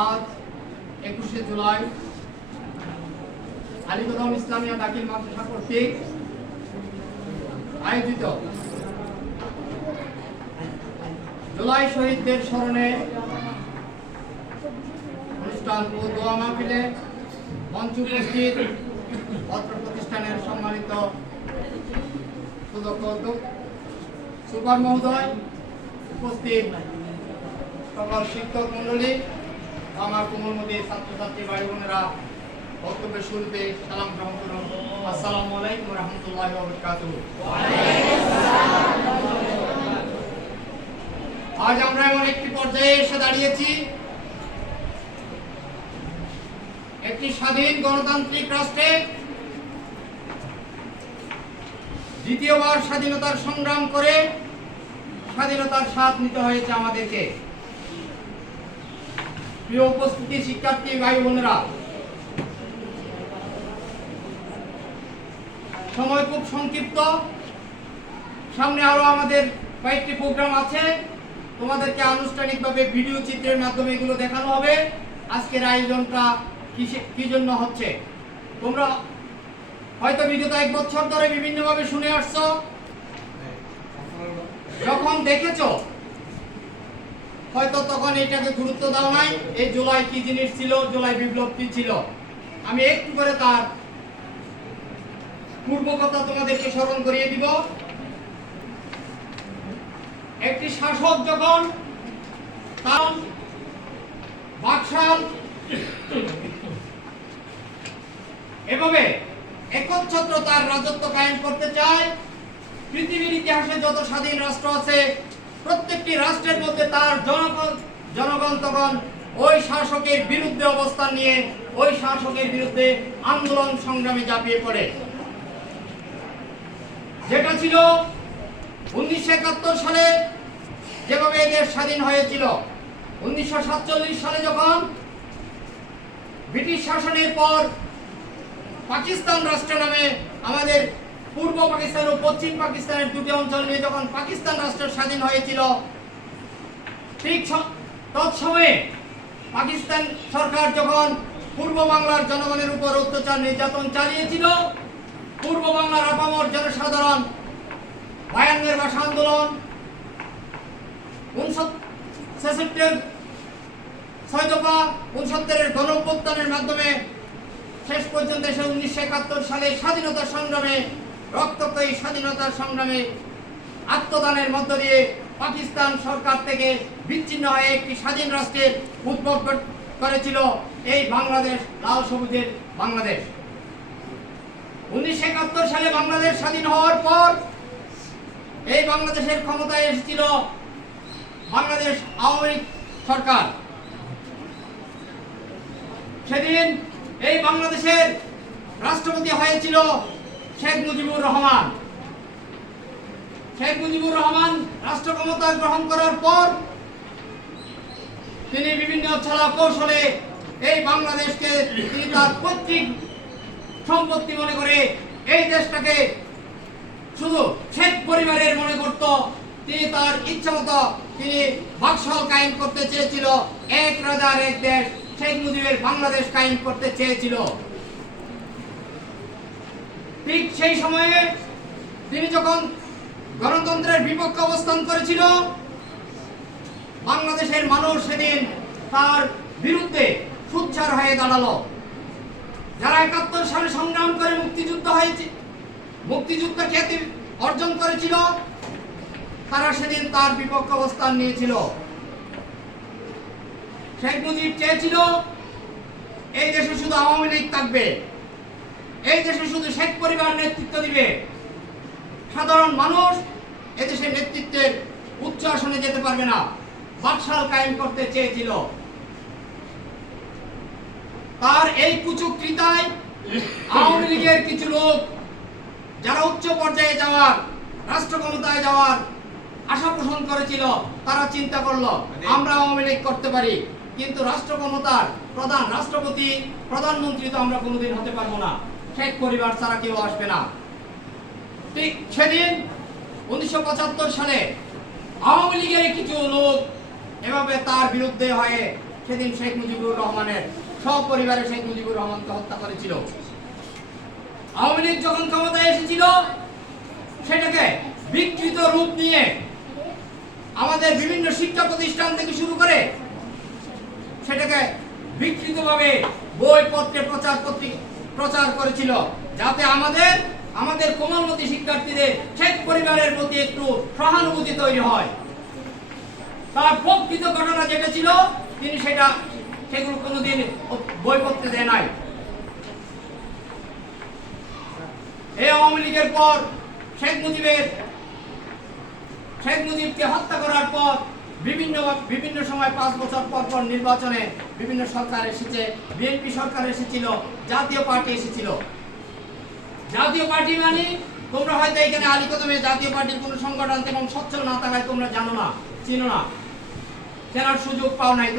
আজ 21শে জুলাই আলীগড় ইসলামিয়া দাখিল মাদ্রাসা কর্তৃক আয়োজিত জুলাই শহীদদের স্মরণে অনুষ্ঠান ও দোয়া মাহফিলে মঞ্চ উপস্থিত অত্র প্রতিষ্ঠানের সম্মানিত সুদক্ষ সুপার মহোদয়, উপস্থিত সকল শিক্ষক মন্ডলী, আমার কোমলমতি ছাত্রছাত্রী ভাই বোনেরা, বক্তব্যের শুরুতে সালাম গ্রহণ করুন। আসসালামু আলাইকুম ওয়া রাহমাতুল্লাহি ওয়া বারাকাতুহু। আজ আমরা এমন একটি পর্যায়ে এসে দাঁড়িয়েছি, একটি স্বাধীন গণতান্ত্রিক রাষ্ট্রে দ্বিতীয়বার স্বাধীনতার সংগ্রাম করে স্বাধীনতার স্বাদ নিতে হয়েছে আমাদেরকে। প্রিয় উপস্থিতি শিক্ষার্থী ভাই বোনেরা, সময় খুব সংক্ষিপ্ত, সামনে আরো আমাদের কয়েকটি প্রোগ্রাম আছে। তোমাদেরকে আনুষ্ঠানিকভাবে ভিডিও চিত্রের মাধ্যমে এগুলো দেখানো হবে। আজকের আয়োজনটা কি জন্য হচ্ছে, তোমরা হয়তো বিগত 1 বছর ধরে বিভিন্নভাবে শুনে আসছো, যখন দেখেছো হয়তো তখন এটাকে গুরুত্ব দাও নাই। এই জুলাই কি জিনিস ছিল, জুলাই বিপ্লব কি ছিল, আমি একটু করে তার পূর্ব কথা তোমাদেরকে স্মরণ করিয়ে দিব। একটি শাসক যখন তার বাকশাল এভাবে একচ্ছত্র তার রাজত্ব কায়েম করতে চায়, পৃথিবীর ইতিহাসে যত স্বাধীন রাষ্ট্র আছে প্রত্যেকটি রাষ্ট্রের মধ্যে তার জনগণ তখন ওই শাসকের বিরুদ্ধে অবস্থান নিয়ে ওই শাসকের বিরুদ্ধে আন্দোলন সংগ্রামে ঝাঁপিয়ে পড়ে। যেটা ছিল 1971 সালে যেভাবে এদের স্বাধীন হয়েছিল, 1947 সালে যখন ব্রিটিশ শাসনের পর পাকিস্তান রাষ্ট্র নামে আমাদের পূর্ব পাকিস্তান ও পশ্চিম পাকিস্তানের দুটি অঞ্চল নিয়ে যখন পাকিস্তান রাষ্ট্র স্বাধীন হয়েছিল, ঠিক তৎসময়ে পাকিস্তান সরকার যখন পূর্ব বাংলার জনগণের উপর অত্যাচার নির্যাতন চালিয়েছিল, পূর্ব বাংলার আপামর জনসাধারণ 52 ভাষা আন্দোলন, 69 6 দফা, 69 গণ অভ্যুত্থানের মাধ্যমে শেষ পর্যন্ত 1971 সালে স্বাধীনতা সংগ্রামে রক্তক্ষয়ী স্বাধীনতা সংগ্রামে আত্মদানের মধ্য দিয়ে পাকিস্তান সরকার থেকে বিচ্ছিন্ন হয়ে একটি স্বাধীন রাষ্ট্রের উদ্ভব করেছিল এই বাংলাদেশ, লাল সবুজের বাংলাদেশ। 1971 সালে বাংলাদেশ স্বাধীন হওয়ার পর এই বাংলাদেশের ক্ষমতায় এসেছিল বাংলাদেশ আওয়ামী লীগ সরকার। সেদিন এই বাংলাদেশের রাষ্ট্রপতি হয়েছিল শেখ মুজিবুর রহমান। শেখ মুজিবুর রহমান রাষ্ট্র ক্ষমতা গ্রহণ করার পর তিনি বিভিন্ন ছলা কৌশলে এই বাংলাদেশকে তিনি তার পৈতৃক সম্পত্তি মনে করে এই দেশটাকে শুধু শেখ পরিবারের মনে করত। তিনি তার ইচ্ছা মতো তিনি বাকশাল কায়েম করতে চেয়েছিল, এক রাজার এক দেশ, শেখ মুজিবের বাংলাদেশ কায়েম করতে চেয়েছিল। ঠিক সেই সময়ে তিনি যখন গণতন্ত্রের বিপক্ষে অবস্থান করেছিল, বাংলাদেশের মানুষ সেদিন তার বিরুদ্ধে সোচ্চার হয়ে দাঁড়ালো। যারা 71 সালে সংগ্রাম করে মুক্তিযুদ্ধ খ্যাতি অর্জন করেছিল, তারা সেদিন তার বিপক্ষে অবস্থান নিয়েছিল। শেখ মুজিব চেয়েছিল এই দেশে শুধু আওয়ামী লীগ থাকবে, এই দেশে শুধু শেখ পরিবার নেতৃত্ব দিবে, সাধারণ মানুষ এদেশের নেতৃত্বের উচ্চ আসনে যেতে পারবে না, বাকশাল কায়েম করতে চেয়েছিল। তার এই কুচক্রিতায় আওয়ামী লীগের কিছু লোক যারা উচ্চ পর্যায়ে যাওয়ার, রাষ্ট্র ক্ষমতায় যাওয়ার আশা পোষণ করেছিল, তারা চিন্তা করলো আমরা আওয়ামী লীগ করতে পারি, কিন্তু রাষ্ট্র ক্ষমতার প্রধান রাষ্ট্রপতি প্রধানমন্ত্রী তো আমরা কোনোদিন হতে পারবো না, শেখ পরিবার ছাড়া কেউ আসবে না। ঠিক সেদিন 1975 সালে আওয়ামী লীগের কিছু লোক এভাবে তার বিরুদ্ধে হয়ে সেদিন শেখ মুজিবুর রহমানের সপরিবারে শেখ মুজিবুর রহমানকে হত্যা করেছিল। আওয়ামী লীগ যখন ক্ষমতায় এসেছিল সেটাকে বিকৃত রূপ নিয়ে আমাদের বিভিন্ন শিক্ষা প্রতিষ্ঠান থেকে শুরু করে সেটাকে বিকৃতভাবে বইপত্রে প্রচার করেছিল, যাতে আমাদের কোমলমতি শিক্ষার্থীদের শেখ পরিবারের প্রতি একটু সহানুভূতি তৈরি হয়। তার প্রকৃত ঘটনা যেটা ছিল তিনি সেগুলো কোনোদিন বইপত্রে দেয় নাই। এই আওয়ামী লীগের পর শেখ মুজিবকে হত্যা করার পর বিভিন্ন সময় 5 বছর পর পর নির্বাচনে বিভিন্ন সরকার এসেছে, বিএনপি সরকার এসেছিল, জাতীয় পার্টি এসেছিল। জাতীয় পার্টি মানে তোমরা হয়তো এখানে আলীকদমে জাতীয় পার্টির কোনো সংগঠন এবং সচ্ছল না থাকায় তোমরা জানো না, চিনো না, চেনার সুযোগ পাও নাই।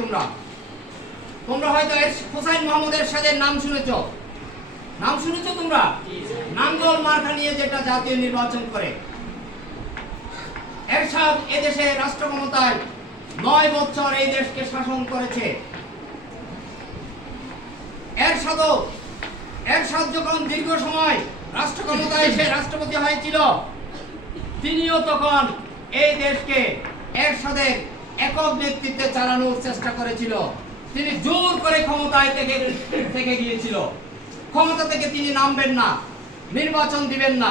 তোমরা হয়তো হোসাইন মোহাম্মদ এরশাদের নাম শুনেছো তোমরা? নাঙ্গল মার্কা নিয়ে যেটা জাতীয় নির্বাচন করে। এরশাদ এদেশে রাষ্ট্র ক্ষমতায় 9 বছর এই দেশকে শাসন করেছে। এরশাদ যখন দীর্ঘ সময় রাষ্ট্র ক্ষমতায় এসে রাষ্ট্রপতি হয়েছিল, তিনিও তখন এই দেশকে এরশাদের একক নেতৃত্বে চালানোর চেষ্টা করেছিল। তিনি জোর করে ক্ষমতায় থেকে গিয়েছিল। ক্ষমতা থেকে তিনি নামবেন না, নির্বাচন দিবেন না,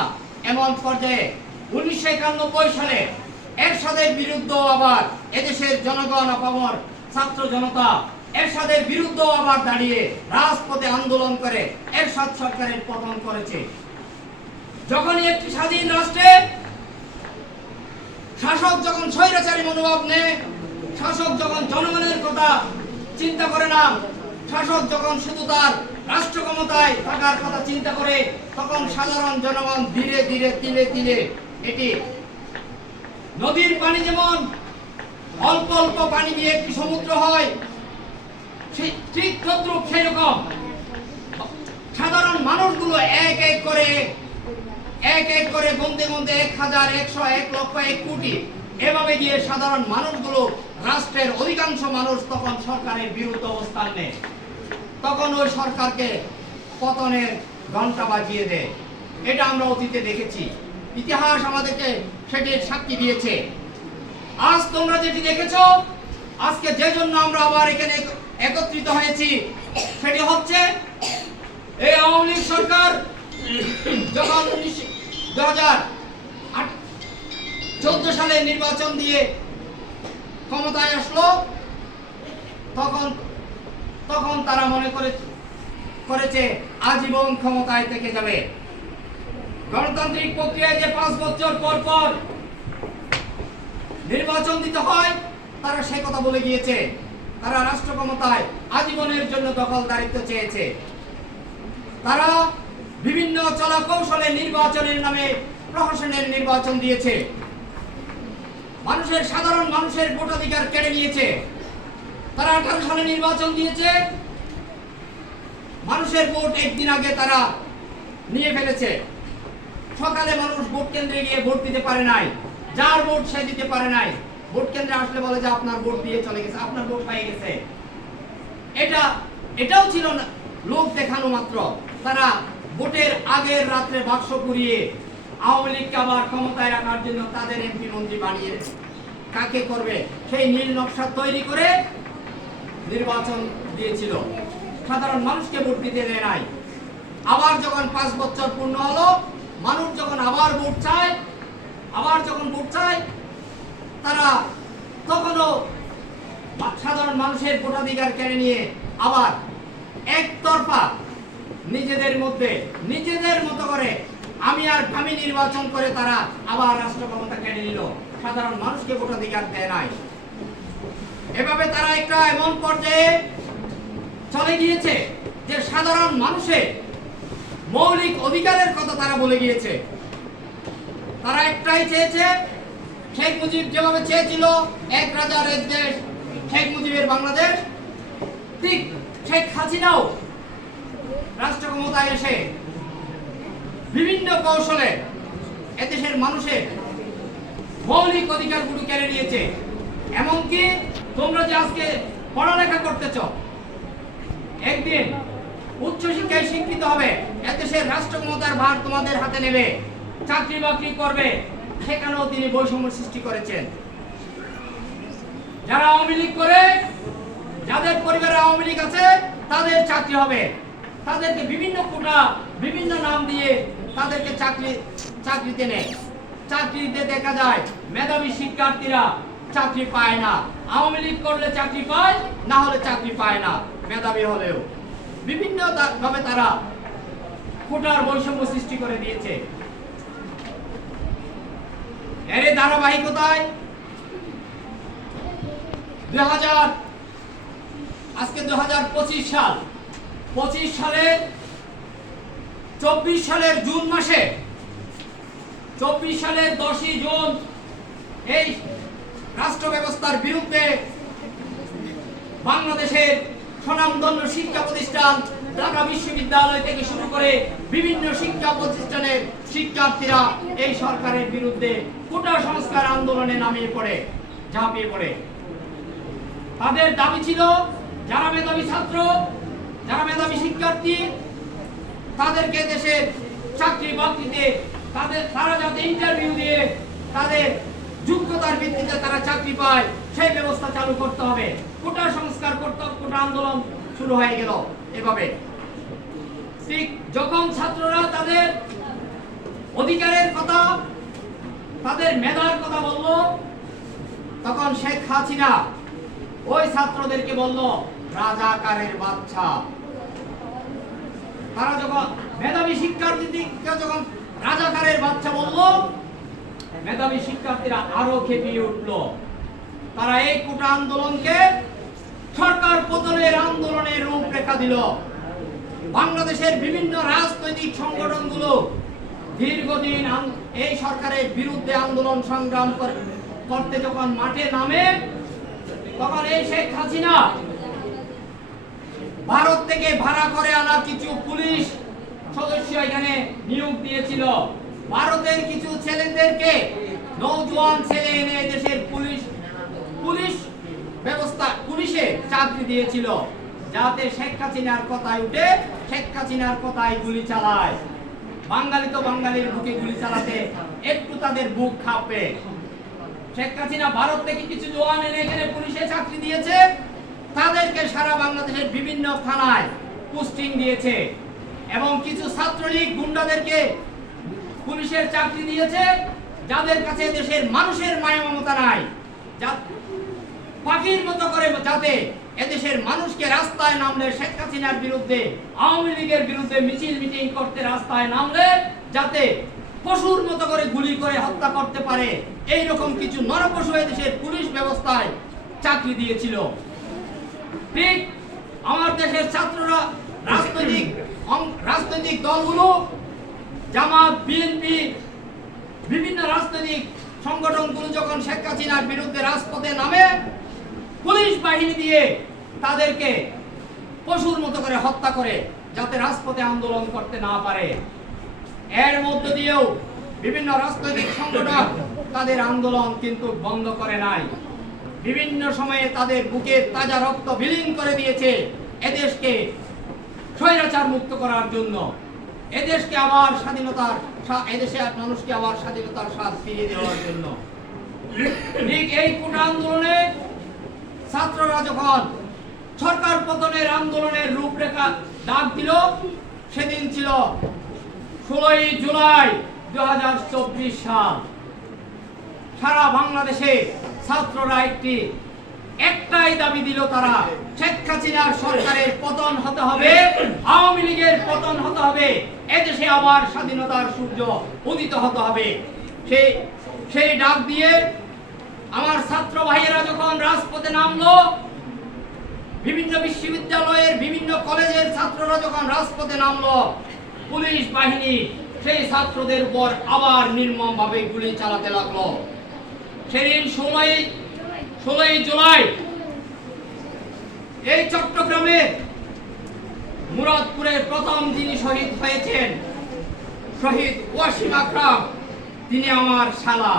এমন পর্যায়ে 1991 সালে এরশাদের বিরুদ্ধে আবার এদেশের জনগণ আপামর ছাত্র জনতা এরশাদের বিরুদ্ধে আবার দাঁড়িয়ে রাজপথে আন্দোলন করে এরশাদ সরকারের পতন করেছে। যখনই একটি স্বাধীন রাষ্ট্রে শাসক যখন স্বৈরাচারী মনোভাব নেয়, শাসক যখন জনগণের কথা চিন্তা করে না, শাসক যখন শুধু তার রাষ্ট্র ক্ষমতায় থাকার কথা চিন্তা করে, তখন সাধারণ জনগণ ধীরে ধীরে তিলে তিলে এটি নদীর পানি যেমন অল্প অল্প পানি দিয়ে একটি সমুদ্র হয়, ঠিক তদ্রূপ সেরকম সাধারণ মানুষগুলো এক এক করে গুনতে 1000, 100, 1 লক্ষ, 1 কোটি এভাবে গিয়ে সাধারণ মানুষগুলো, রাষ্ট্রের অধিকাংশ মানুষ তখন সরকারের বিরুদ্ধে অবস্থান নেয়। তখন ওই সরকারকে পতনের ঘন্টা বাজিয়ে দেয়। এটা আমরা অতীতে দেখেছি, ইতিহাস আমাদেরকে সেটির সাক্ষী দিয়েছে। আজ তোমরা যেটি দেখেছো, আজকে যে জন্য আমরা আবার এখানে একত্রিত হয়েছি, সেটি হচ্ছে এই আওয়ামী লীগ সরকার যখন 2014 সালে নির্বাচন দিয়ে ক্ষমতায় আসলো, তখন তারা মনে করেছে আজীবন ক্ষমতায় থেকে যাবে। গণতান্ত্রিক প্রক্রিয়ায় যে 5 বছর পর পর নির্বাচন দিতে হয়, তারা সে কথা বলে গিয়েছে। তারা রাষ্ট্র ক্ষমতায় আজীবনের জন্য দখলদারিত্ব চেয়েছে। তারা বিভিন্ন চলা কৌশলে নির্বাচনের নামে প্রহসনের নির্বাচন দিয়েছে। সাধারণ মানুষের ভোটাধিকার কেড়ে নিয়েছে। তারা 18 সালে নির্বাচন দিয়েছে, মানুষের ভোট একদিন আগে তারা নিয়ে ফেলেছে। সকালে মানুষ ভোট কেন্দ্রে গিয়ে ভোট দিতে পারে নাই, যার ভোট সে দিতে পারে নাই। ভোট কেন্দ্রে আসলে বলে যে আপনার ভোট দিয়ে চলে গেছে, আপনার ভোট পেয়ে গেছে। এটাও ছিল না লোক দেখানো মাত্র। তারা ভোটের আগের রাত্রে বাক্স পুড়িয়ে আওয়ামী লীগকে আবার ক্ষমতায় রাখার জন্য তাদের এমপি মন্ত্রী বানিয়ে কাকে করবে সেই নীল নকশা তৈরি করে নির্বাচন দিয়েছিল। সাধারণ মানুষকে ভোট দিতে দেয় নাই। আবার যখন 5 বছর পূর্ণ হলো, মানুষ যখন আবার ভোট চায়, তারা তখনও সাধারণ মানুষের ভোটাধিকার কেড়ে নিয়ে আবার একতরফা নিজেদের মতো করে আমি নির্বাচন করে তারা আবার রাষ্ট্র ক্ষমতা কেড়ে নিল। সাধারণ মানুষকে ভোটাধিকার দেয় নাই। এভাবে তারা একটা এমন পর্যায়ে চলে গিয়েছে যে সাধারণ মানুষের মৌলিক অধিকারের কথা তারা বলে গিয়েছে। তারা একটাই চেয়েছে, শেখ মুজিব যেভাবে চেয়েছিল এক রাজার এক দেশ, শেখ মুজিবের বাংলাদেশ, ঠিক শেখ হাসিনাও রাষ্ট্র ক্ষমতায় এসে বিভিন্ন কৌশলে এদেশের মানুষের মৌলিক অধিকারগুলো কেড়ে নিয়েছে। এমনকি তোমরা যে আজকে পড়ালেখা করতেছ, একদিন উচ্চশিক্ষায় শিক্ষিত হবে, এদেশের রাষ্ট্র ক্ষমতার ভার তোমাদের হাতে নেবে, চাকরি বাকরি করবে, সেখানেও তিনি বৈষম্য সৃষ্টি করেছেন। যারা আওয়ামী লীগ করে, যাদের পরিবারে আওয়ামী লীগ আছে, তাদের চাকরি হবে, তাদেরকে বিভিন্ন কোটা বিভিন্ন নাম দিয়ে তাদেরকে চাকরিতে নেয়। চাকরিতে দেখা যায় মেধাবী শিক্ষার্থীরা চাকরি পায় না, আওয়ামী লীগ করলে চাকরি পায়, না হলে চাকরি পায় না, মেধাবী হলেও বিভিন্ন ভাবে তারা কোটার বৈষম্য সৃষ্টি করে দিয়েছে। এর ধারাবাহিকতায় আজকে 2025 সাল, 25 সালের 24 সালের জুন মাসে, 24 সালের 10ই জুন এই রাষ্ট্র ব্যবস্থার বিরুদ্ধে বাংলাদেশের স্বনামধন্য শিক্ষা প্রতিষ্ঠান ঢাকা বিশ্ববিদ্যালয় থেকে শুরু করে বিভিন্ন শিক্ষা প্রতিষ্ঠানের শিক্ষার্থীরা এই সরকারের বিরুদ্ধে কোটা সংস্কার আন্দোলনে ঝাঁপিয়ে পড়ে। তাদের দাবি ছিল যারা মেধাবী ছাত্র, যারা মেধাবী শিক্ষার্থী, তাদেরকে দেশের চাকরি বাকরিতে তারা যাতে ইন্টারভিউ দিয়ে তাদের যোগ্যতার ভিত্তিতে তারা চাকরি পায় সেই ব্যবস্থা চালু করতে হবে, কোটা সংস্কার করতে হবে। কোটা আন্দোলন শুরু হয়ে গেল এভাবে। ঠিক যখন ছাত্ররা তাদের অধিকারের কথা, তাদের মেধার কথা বলল, তখন শেখ হাসিনা ওই ছাত্রদেরকে বলল রাজাকারের বাচ্চা। তারা যখন মেধাবী শিক্ষার্থীকে যখন রাজাকারের বাচ্চা বলল, মেধাবী শিক্ষার্থীরা আরো খেপিয়ে উঠল। তারা এই কোটা আন্দোলনকে সরকার পতনের আন্দোলনের রূপরেখা দিল। বাংলাদেশের বিভিন্ন রাজনৈতিক সংগঠনগুলো দীর্ঘদিন এই সরকারের বিরুদ্ধে আন্দোলন সংগ্রাম করতে যখন মাঠে নামে, তখন এই শেখ হাসিনা ভারত থেকে ভাড়া করে আনা কিছু পুলিশ সদস্য এখানে নিয়োগ দিয়েছিল। ভারতের কিছু ছেলেদেরকে, নওজোয়ান ছেলে এনে দেশের পুলিশে চাকরি দিয়েছিল, যাতে শেখ হাসিনার কথায় উঠে শেখ হাসিনার কথায় গুলি চালায়। বাঙালি তো বাঙালির বুকে গুলি চালাতে একটু তাদের বুক কাঁপে। শেখ হাসিনা ভারত থেকে কিছু জওয়ান এনে এখানে পুলিশে চাকরি দিয়েছে, তাদেরকে সারা বাংলাদেশের বিভিন্ন থানায় পোস্টিং দিয়েছে, এবং কিছু ছাত্রলীগ গুন্ডাদেরকে পুলিশের চাকরি দিয়েছে, যাদের কাছে দেশের মানুষের মায়া মমতা নাই, পাখির মতো করে যাতে এদেশের মানুষকে রাস্তায় নামলে শেখ হাসিনার বিরুদ্ধে, আওয়ামী লীগের বিরুদ্ধে মিছিল মিটিং করতে রাস্তায় নামলে যাতে পশুর মতো করে গুলি করে হত্যা করতে পারে, এইরকম কিছু নরপশু দেশের পুলিশ ব্যবস্থায় চাকরি দিয়েছিল। ঠিক আমার দেশের ছাত্ররা, রাজনৈতিক দলগুলো, জামাত, বিএনপি, বিভিন্ন রাজনৈতিক সংগঠনগুলো যখন শেখ হাসিনার বিরুদ্ধে রাজপথে নামে, পুলিশ বাহিনী দিয়ে তাদেরকে পশুর মতো করে হত্যা করে যাতে রাজপথে আন্দোলন করতে না পারে। এর মধ্য দিয়েও বিভিন্ন রাজনৈতিক সংগঠন তাদের আন্দোলন কিন্তু বন্ধ করে নাই। বিভিন্ন সময়ে তাদের বুকে তাজা রক্ত বিলীন করে দিয়েছে এদেশকে স্বৈরাচার মুক্ত করার জন্য, এদেশকে আবার এদেশের মানুষকে আবার স্বাধীনতার স্বাদ ফিরিয়ে দেওয়ার জন্য। ঠিক এই কোটা আন্দোলনে ছাত্ররা যখন সরকার পতনের আন্দোলনের রূপরেখা ডাক দিল, সেদিন ছিল 16ই জুলাই 2024 সাল। সারা বাংলাদেশে ছাত্ররা একটাই দাবি দিল, তারা শেখ হাসিনার সরকারের পতন হতে হবে, আওয়ামী লীগের পতন হতে হবে, এদেশে আবার স্বাধীনতার সূর্য উদিত হতে হবে। সেই ডাক দিয়ে আমার ছাত্র ভাইয়েরা যখন রাজপথে নামলো, বিভিন্ন বিশ্ববিদ্যালয়ের বিভিন্ন কলেজের ছাত্ররা যখন রাজপথে নামলো, পুলিশ বাহিনী সেই ছাত্রদের উপর আবার নির্মমভাবে গুলি চালাতে লাগলো। সেদিন 16ই জুলাই এই চট্টগ্রামের মুরাদপুরের প্রথম যিনি শহীদ হয়েছেন, শহীদ ওয়াসিম আকরাম, তিনি আমার শালা,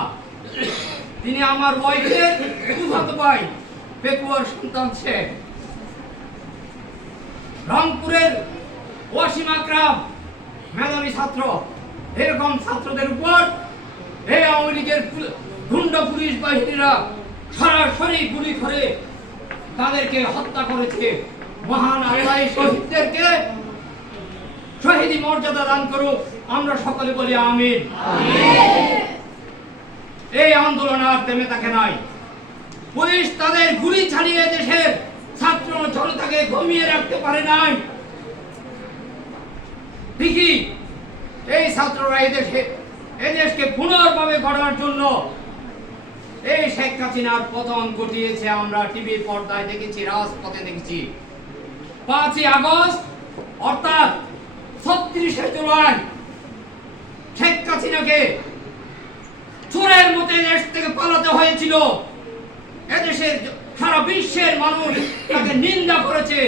তিনি আমার ওয়াইফের ফুফাতো ভাই, পেকুয়ার সন্তান শেখ। রংপুরের ওয়াসিম আকরাম মেধাবী ছাত্র, এরকম ছাত্রদের উপর এই আওয়ামী লীগের গুন্ডা পুলিশ বাহিনীরা সরাসরি গুলি করে তাদেরকে হত্যা করেছে। মহান আল্লাহ শহীদদেরকে শহীদি মর্যাদা দান করুক, আমরা সকলে বলি আমিন। এই আন্দোলন আর থেমে থাকে নাই। পুলিশ তাদের গুলি ছাড়িয়ে দেশের ছাত্র জনতাকে ঘুমিয়ে রাখতে পারে নাই। ঠিকই এই ছাত্ররা এদেশকে পুনর্ভাবে গড়ার জন্য এই শেখ হাসিনার পতন ঘটিয়েছে। আমরা টিভি পর্দায় দেখেছি, রাজপথে দেখেছি। 5ই আগস্ট অর্থাৎ 36শে জুলাই শেখ হাসিনাকে চোরের মতো দেশ থেকে পালাতে হয়েছিল। এদেশের সারা বিশ্বের মানুষ তাকে নিন্দা করেছে,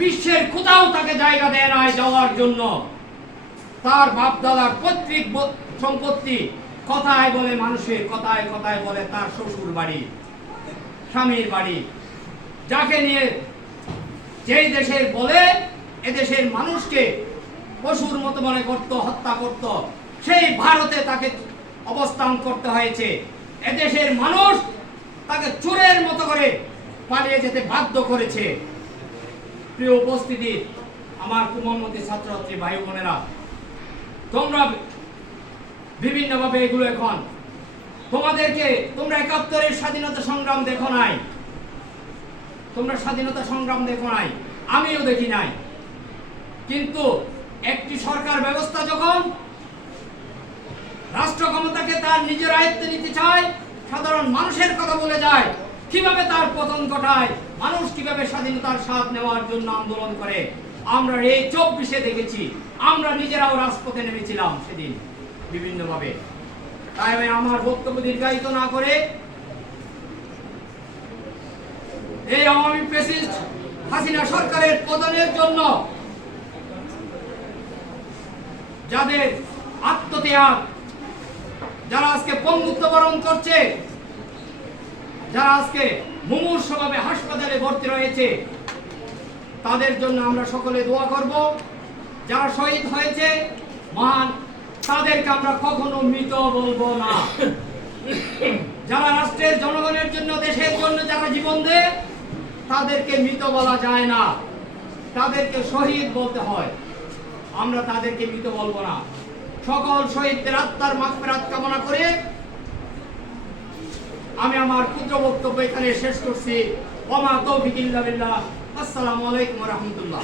বিশ্বের কোথাও তাকে জায়গা দেয় নাই যাওয়ার জন্য। তার বাপ দাদার পৈতৃক সম্পত্তি কথায় বলে মানুষের, কথায় কথায় বলে তার শ্বশুর বাড়ি, স্বামীর বাড়ি, যাকে নিয়ে যেই দেশের বলে এদেশের মানুষকে পশুর মতো মনে করত, হত্যা করত, সেই ভারতে তাকে অবস্থান করতে হয়েছে। এদেশের মানুষ তাকে চোরের মতো করে পালিয়ে যেতে বাধ্য করেছে। প্রিয় উপস্থিতি, আমার কুমলমতি ছাত্রছাত্রী ভাই বোনেরা, তোমরা বিভিন্নভাবে এগুলো এখন তোমরা 71-এর স্বাধীনতা সংগ্রাম দেখো নাই, তোমরা স্বাধীনতা সংগ্রাম দেখো নাই, আমিও দেখি নাই। কিন্তু একটি সরকার ব্যবস্থা যখন রাষ্ট্র ক্ষমতাকে তার নিজের আয়ত্তে নিতে চায়, সাধারণ মানুষের কথা বলে যায়, কিভাবে তার পতন ঘটায়, মানুষ কিভাবে স্বাধীনতার স্বাদ নেওয়ার জন্য আন্দোলন করে, আমরা এই 24-এ দেখেছি। আমরা নিজেরাও রাজপথে নেমেছিলাম সেদিন বিভিন্নভাবে। তাই আমি আমার বক্তব্য দীর্ঘায়িত না করে এই আওয়ামী ফ্যাসিস্ট হাসিনা সরকারের পতনের জন্য যাদের আত্মত্যাগ, যারা আজকে পঙ্গুত্ব বরণ করছে, যারা আজকে মুমূর্ষভাবে হাসপাতালে ভর্তি রয়েছে, তাদের জন্য আমরা সকলে দোয়া করব। যারা শহীদ হয়েছে মহান, তাদেরকে আমরা কখনো মৃত বলবো না। যারা রাষ্ট্রের জনগণের জন্য, দেশের জন্য যারা জীবন দেয়, তাদেরকে মৃত বলা যায় না, তাদেরকে শহীদ বলতে হয়। আমরা তাদেরকে মৃত বলবো না। সকল শহীদদের আত্মার মাগফিরাত কামনা করে আমি আমার ক্ষুদ্র বক্তব্য এখানে শেষ করছি। ওয়া মা তৌফিক ইল্লা বিল্লাহ। আসসালামু আলাইকুম ওয়া রাহমাতুল্লাহ।